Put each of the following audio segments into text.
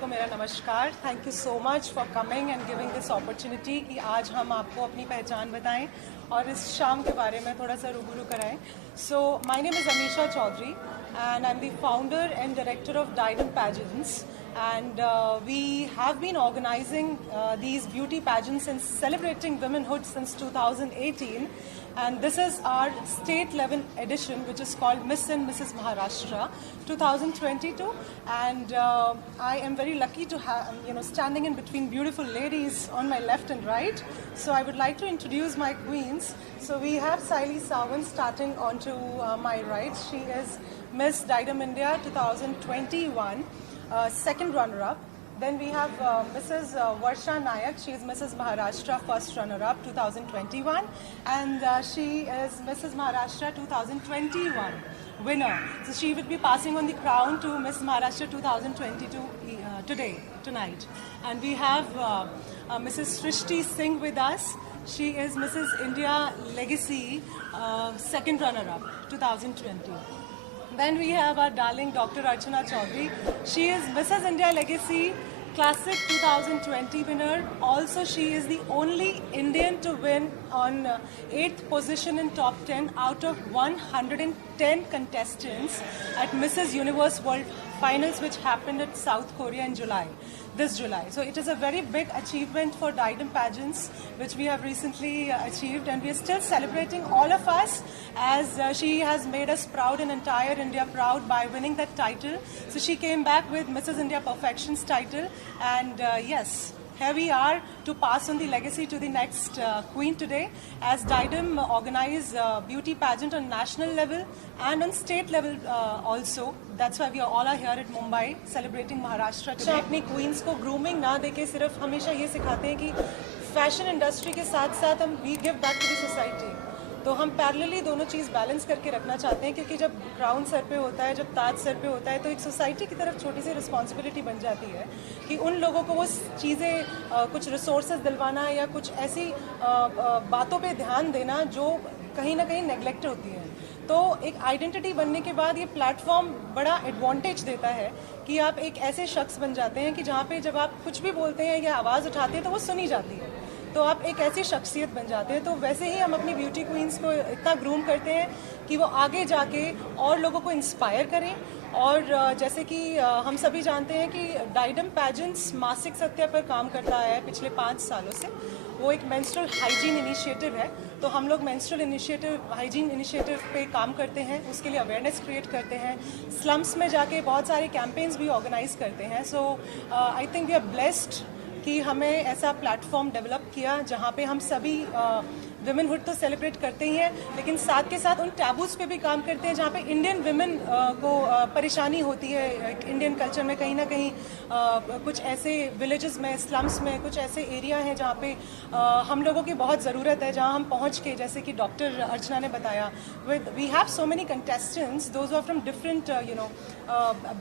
को मेरा नमस्कार. Thank you so much for coming and giving this opportunity कि आज हम आपको अपनी पहचान बताएं और इस शाम के बारे में थोड़ा सा रूबरू कराएं. So my name is Amisha Chaudhary and I'm the founder and director of Diadem Pageants. And we have been organizing these beauty pageants and celebrating womanhood since 2018. And this is our state level edition, which is called Miss and Mrs. Maharashtra 2022. And I am very lucky to have, standing in between beautiful ladies on my left and right. So I would like to introduce my queens. So we have Saili Sawant starting onto my right. She is Miss Diadem India 2021. Second runner-up. Then we have Mrs. Varsha Nayak. She is Mrs. Maharashtra first runner-up 2021, and she is Mrs. Maharashtra 2021 winner. So she will be passing on the crown to Miss Maharashtra 2022 tonight. And we have Mrs. Srishti Singh with us. She is Mrs. India Legacy second runner-up 2020. Then we have our darling Dr. Archana Chaudhary. She is Mrs. India Legacy Classic 2020 winner. Also, she is the only Indian to win on 8th position in top 10 out of 110 contestants at Mrs. Universe World Finals, which happened at South Korea in this July. So it is a very big achievement for Diadem Pageants, which we have recently achieved, and we are still celebrating all of us as she has made us proud and entire India proud by winning that title. So she came back with Mrs. India Perfections title, and yes, here we are to pass on the legacy to the next queen today, as Diadem organize beauty pageant on national level and on state level also. That's why we all are here at Mumbai celebrating Maharashtra today. अपनी queens को grooming ना देके सिर्फ हमेशा ये सिखाते हैं कि fashion industry के साथ साथ हम we give back to the society. तो हम पैरेलली दोनों चीज़ बैलेंस करके रखना चाहते हैं, क्योंकि जब क्राउन सर पे होता है, जब ताज सर पे होता है, तो एक सोसाइटी की तरफ छोटी सी रिस्पॉन्सिबिलिटी बन जाती है कि उन लोगों को वो चीज़ें कुछ रिसोर्सेज दिलवाना या कुछ ऐसी बातों पे ध्यान देना जो कहीं ना कहीं नेग्लेक्ट होती है. तो एक आइडेंटिटी बनने के बाद ये प्लेटफॉर्म बड़ा एडवांटेज देता है कि आप एक ऐसे शख्स बन जाते हैं कि जहाँ पे जब आप कुछ भी बोलते हैं या आवाज़ उठाते हैं तो वो सुनी जाती है. तो आप एक ऐसी शख्सियत बन जाते हैं. तो वैसे ही हम अपनी ब्यूटी क्वींस को इतना ग्रूम करते हैं कि वो आगे जाके और लोगों को इंस्पायर करें. और जैसे कि हम सभी जानते हैं कि डाइडम पैजेंट्स मासिक सत्य पर काम करता है पिछले 5 सालों से. वो एक मेंस्ट्रुअल हाइजीन इनिशिएटिव है. तो हम लोग मेंस्ट्रुअल हाइजीन इनिशिएटिव पे काम करते हैं, उसके लिए अवेयरनेस क्रिएट करते हैं, स्लम्स में जाके बहुत सारे कैंपेन्स भी ऑर्गेनाइज करते हैं. So I think we are blessed कि हमें ऐसा प्लेटफॉर्म डेवलप किया जहाँ पे हम सभी वुमेनहुड तो सेलिब्रेट करते ही हैं, लेकिन साथ के साथ उन टैबूज पे भी काम करते हैं जहाँ पे इंडियन वुमेन को परेशानी होती है. इंडियन कल्चर में कहीं ना कहीं कुछ ऐसे विलेजेस में, स्लम्स में कुछ ऐसे एरिया हैं जहाँ पे हम लोगों की बहुत ज़रूरत है, जहाँ हम पहुँच के, जैसे कि डॉक्टर अर्चना ने बताया, we have so many contestants those are from different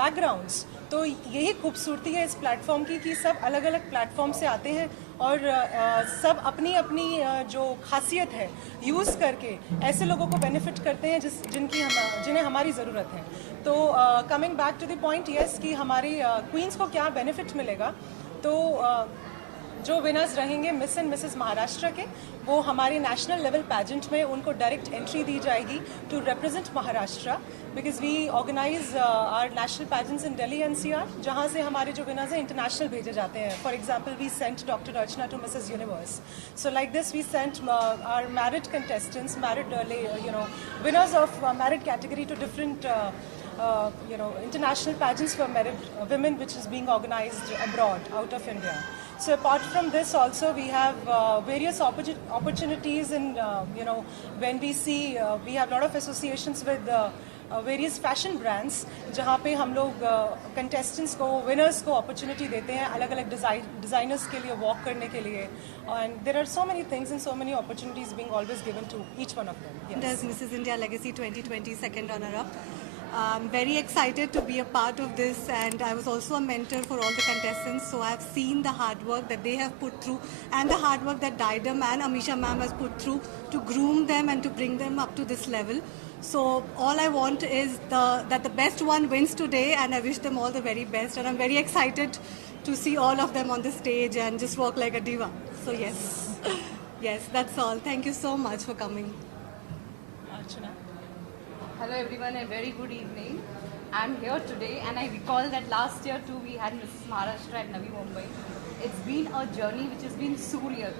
backgrounds. तो यही खूबसूरती है इस प्लेटफॉर्म की कि सब अलग अलग प्लेटफॉर्म से आते हैं और सब अपनी अपनी जो खासियत है यूज़ करके ऐसे लोगों को बेनिफिट करते हैं जिन्हें हमारी ज़रूरत है. तो coming back to the point, yes, कि हमारी क्वींस को क्या बेनिफिट मिलेगा. तो जो विनर्स रहेंगे मिस एंड मिसेस महाराष्ट्र के, वो हमारे नेशनल लेवल पैजेंट में उनको डायरेक्ट एंट्री दी जाएगी to represent Maharashtra, because we organise our national pageants in Delhi NCR, जहाँ से हमारे जो विनर्स हैं इंटरनेशनल भेजे जाते हैं. For example, we sent doctor Archana to Mrs Universe. So like this we sent our married contestants, married winners of merit category to different international pageants for married women, which is being organized abroad out of India. So apart from this also we have various opportunities in when we see we have a lot of associations with various fashion brands, जहाँ पे हम लोग contestants को, winners को opportunity देते हैं अलग अलग डिज़ाइनर्स के लिए वॉक करने के लिए. And there are so many things and so many opportunities being always given to each one of them. Does Mrs. India Legacy 2020 second runner-up. I'm very excited to be a part of this, and I was also a mentor for all the contestants, so I've seen the hard work that they have put through and the hard work that Diadem and Amisha ma'am has put through to groom them and to bring them up to this level. So all I want is that the best one wins today, and I wish them all the very best. And I'm very excited to see all of them on the stage and just walk like a diva. So yes, yes, that's all. Thank you so much for coming. Archana. Hello everyone, a very good evening. I'm here today and I recall that last year too we had Mrs. Maharashtra at Navi Mumbai. It's been a journey which has been surreal.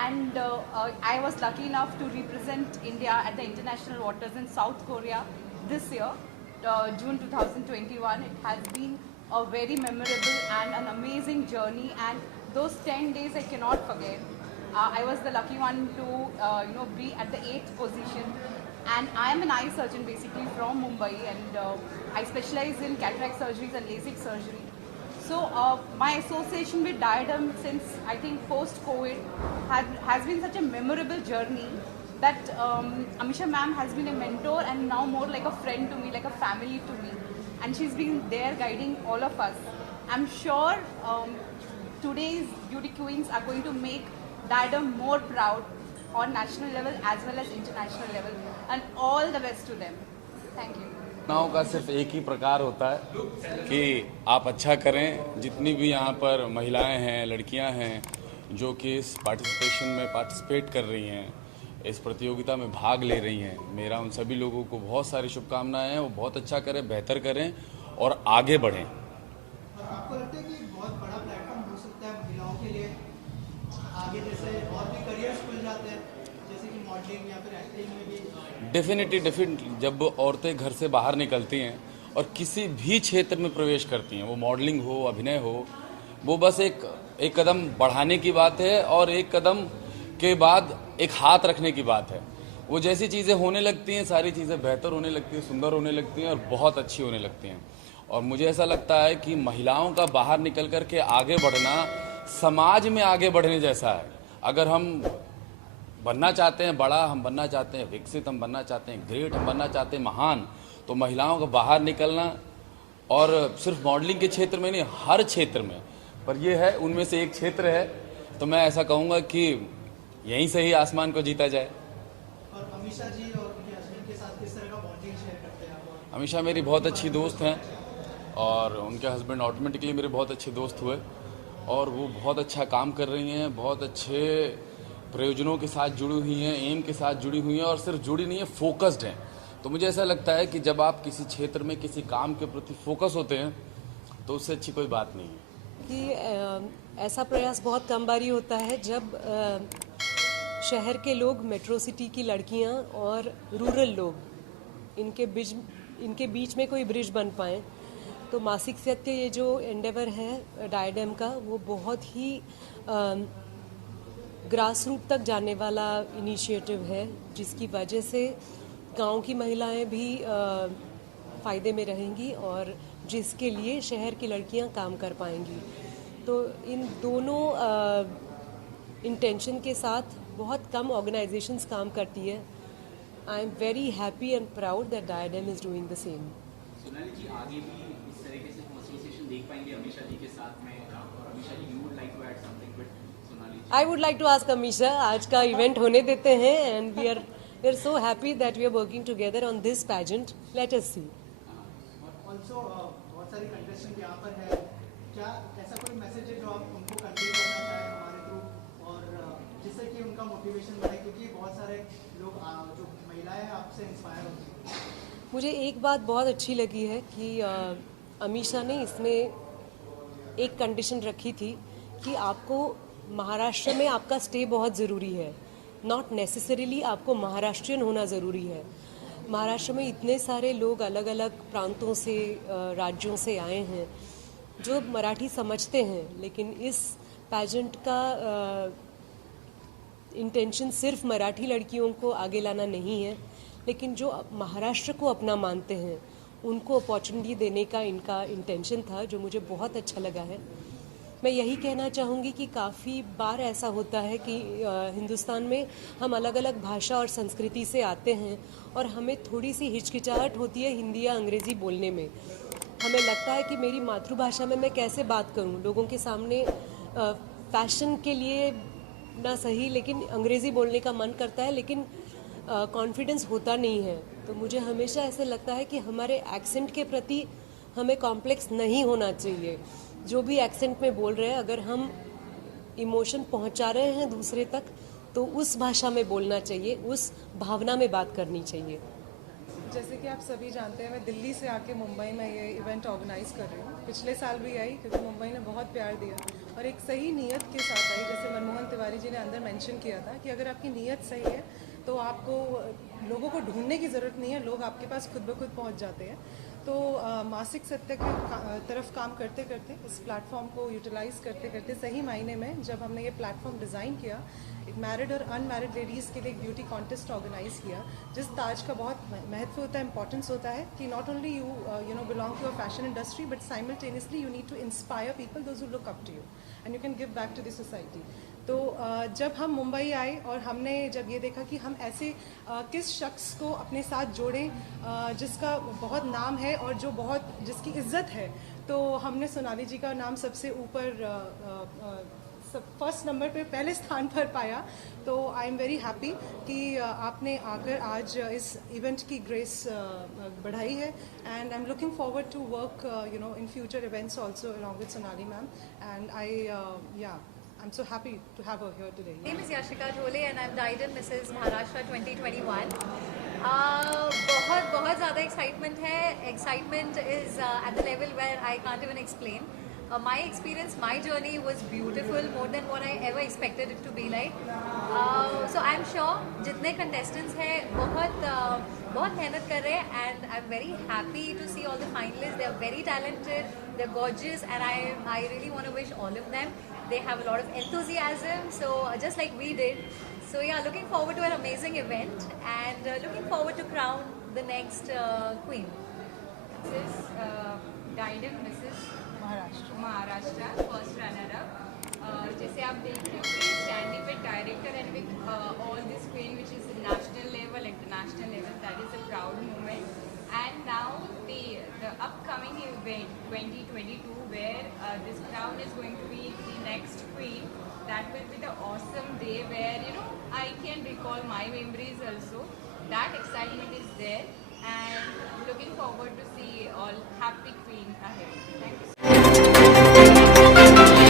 And I was lucky enough to represent India at the international waters in South Korea this year, June 2021. It has been a very memorable and an amazing journey, and those 10 days I cannot forget. I was the lucky one to be at the 8th position, and I am an eye surgeon basically from Mumbai, and I specialize in cataract surgeries and LASIK surgery. So my association with Diadem since I think post-COVID has been such a memorable journey that Amisha ma'am has been a mentor and now more like a friend to me, like a family to me. And she's been there guiding all of us. I'm sure today's beauty queens are going to make Diadem more proud on national level as well as international level. And all the best to them. Thank you. चुनाव का सिर्फ एक ही प्रकार होता है कि आप अच्छा करें। जितनी भी यहाँ पर महिलाएं हैं, लड़कियां हैं जो कि इस पार्टिसिपेट कर रही हैं, इस प्रतियोगिता में भाग ले रही हैं, मेरा उन सभी लोगों को बहुत सारी शुभकामनाएं हैं। वो बहुत अच्छा करें, बेहतर करें और आगे बढ़ें। आपको लगता है कि बहुत बड़ा प्लेटफॉर्म हो सकता है महिलाओं के लिए आगे, जैसे और भी करियर्स खुल जाते हैं जैसे कि मॉडलिंग या फिर एक्टिंग में भी? डेफिनेटली जब औरतें घर से बाहर निकलती हैं और किसी भी क्षेत्र में प्रवेश करती हैं, वो मॉडलिंग हो, अभिनय हो, वो बस एक कदम बढ़ाने की बात है और एक कदम के बाद एक हाथ रखने की बात है। वो जैसी चीज़ें होने लगती हैं, सारी चीज़ें बेहतर होने लगती हैं, सुंदर होने लगती हैं और बहुत अच्छी होने लगती हैं। और मुझे ऐसा लगता है कि महिलाओं का बाहर निकल कर के आगे बढ़ना समाज में आगे बढ़ने जैसा है। अगर हम बनना चाहते हैं बड़ा, हम बनना चाहते हैं विकसित, हम बनना चाहते हैं ग्रेट, हम बनना चाहते हैं महान, तो महिलाओं का बाहर निकलना, और सिर्फ मॉडलिंग के क्षेत्र में नहीं, हर क्षेत्र में, पर ये है उनमें से एक क्षेत्र है, तो मैं ऐसा कहूँगा कि यहीं से ही आसमान को जीता जाए। और अमीषा जी और उनके हस्बैंड के साथ किस तरह का बॉन्डिंग शेयर करते हैं आप? अमीषा मेरी बहुत अच्छी दोस्त हैं और उनके हस्बैंड ऑटोमेटिकली मेरे बहुत अच्छे दोस्त हुए, और वो बहुत अच्छा काम कर रही हैं, बहुत अच्छे प्रयोजनों के साथ जुड़ी हुई हैं, एम के साथ जुड़ी हुई हैं, और सिर्फ जुड़ी नहीं है, फोकस्ड हैं। तो मुझे ऐसा लगता है कि जब आप किसी क्षेत्र में किसी काम के प्रति फोकस होते हैं तो उससे अच्छी कोई बात नहीं है। कि ऐसा प्रयास बहुत कम बारी होता है जब शहर के लोग, मेट्रो सिटी की लड़कियां और रूरल लोग, इनके बीच में कोई ब्रिज बन पाए। तो मासिक सत्य ये जो एंडेवर है डायडेम का, वो बहुत ही ग्रास रूट तक जाने वाला इनिशिएटिव है, जिसकी वजह से गांव की महिलाएं भी फ़ायदे में रहेंगी और जिसके लिए शहर की लड़कियां काम कर पाएंगी। तो इन दोनों इंटेंशन के साथ बहुत कम ऑर्गेनाइजेशंस काम करती है। I am very happy and proud that Diadem is doing the same. Sonali ji, आगे भी इस तरीके से हम एसोसिएशन देख पाएंगे अमीषा जी के साथ में? और Amisha ji, you would like to add something with Sonali ji? I would like to ask Amisha, आज का इवेंट होने देते हैं, and we are so happy that we are working together on this pageant. Let us see. Also बहुत सारी contestant यहाँ पर है, क्या ऐसा कोई मैसेज है जो आप उनको कन्वे करना चाहें हमारे थ्रू, और जिससे कि उनका मोटिवेशन बढ़े, क्योंकि बहुत सारे लोग जो महिलाएं हैं आपसे इंस्पायर होती हैं? मुझे एक बात बहुत अच्छी लगी है कि अमीषा ने इसमें एक कंडीशन रखी थी कि आपको महाराष्ट्र में आपका स्टे बहुत ज़रूरी है, नॉट नेसेसरीली आपको महाराष्ट्रियन होना ज़रूरी है। महाराष्ट्र में इतने सारे लोग अलग अलग प्रांतों से, राज्यों से आए हैं जो मराठी समझते हैं, लेकिन इस पैजेंट का इंटेंशन सिर्फ मराठी लड़कियों को आगे लाना नहीं है, लेकिन जो महाराष्ट्र को अपना मानते हैं उनको अपॉर्चुनिटी देने का इनका इंटेंशन था, जो मुझे बहुत अच्छा लगा है। मैं यही कहना चाहूँगी कि काफ़ी बार ऐसा होता है कि हिंदुस्तान में हम अलग अलग भाषा और संस्कृति से आते हैं और हमें थोड़ी सी हिचकिचाहट होती है हिंदी या अंग्रेज़ी बोलने में। हमें लगता है कि मेरी मातृभाषा में मैं कैसे बात करूं लोगों के सामने, फैशन के लिए ना सही, लेकिन अंग्रेज़ी बोलने का मन करता है, लेकिन कॉन्फिडेंस होता नहीं है। तो मुझे हमेशा ऐसे लगता है कि हमारे एक्सेंट के प्रति हमें कॉम्प्लेक्स नहीं होना चाहिए। जो भी एक्सेंट में बोल रहे हैं, अगर हम इमोशन पहुंचा रहे हैं दूसरे तक, तो उस भाषा में बोलना चाहिए, उस भावना में बात करनी चाहिए। जैसे कि आप सभी जानते हैं, मैं दिल्ली से आके मुंबई में ये इवेंट ऑर्गेनाइज कर रही हूँ। पिछले साल भी आई क्योंकि मुंबई ने बहुत प्यार दिया और एक सही नीयत के साथ आई। जैसे मनमोहन तिवारी जी ने अंदर मेंशन किया था कि अगर आपकी नीयत सही है तो आपको लोगों को ढूंढने की ज़रूरत नहीं है, लोग आपके पास खुद ब खुद पहुँच जाते हैं। तो मासिक सत्य के तरफ काम करते करते, इस प्लेटफॉर्म को यूटिलाइज करते करते, सही मायने में जब हमने ये प्लेटफॉर्म डिज़ाइन किया, एक मैरिड और अनमैरिड लेडीज़ के लिए एक ब्यूटी कॉन्टेस्ट ऑर्गेनाइज किया, जिस ताज का बहुत महत्व होता है, इंपॉर्टेंस होता है कि not only you know belong to a fashion industry, but simultaneously you need to inspire people those who look up to you and you can give back to the society. तो जब हम मुंबई आए और हमने जब ये देखा कि हम ऐसे किस शख्स को अपने साथ जोड़ें जिसका बहुत नाम है और जो बहुत जिसकी इज्जत है, तो हमने सोनाली जी का नाम सबसे ऊपर फर्स्ट नंबर पे पहले स्थान पर पाया। तो आई एम वेरी हैप्पी कि आपने आकर आज इस इवेंट की ग्रेस बढ़ाई है and I am looking forward to work you know in future events also along with Sonali ma'am and I I'm so happy to have her here today. My name is Yashika Jole and I'm dyed in Mrs. Maharashtra 2021. बहुत ज़्यादा excitement है. Excitement is at the level where I can't even explain. My experience, my journey was beautiful, more than what I ever expected it to be like. So I'm sure जितने contestants हैं बहुत मेहनत कर रहे हैं and I'm very happy to see all the finalists. They are very talented, they're gorgeous and I really want to wish all of them. They have a lot of enthusiasm, so just like we did. So yeah, looking forward to an amazing event and looking forward to crown the next queen. This is Dyed Mrs. Maharashtra, first runner-up. जैसे आप देख रहे हो, standing with director and with all this queen, which is national level, international level. That is a proud moment. And now the upcoming event 2022, where this crown is going to be the next queen. That will be the awesome day where, you know, I can recall my memories also. That excitement is there and looking forward to see all happy queen ahead. Thank you.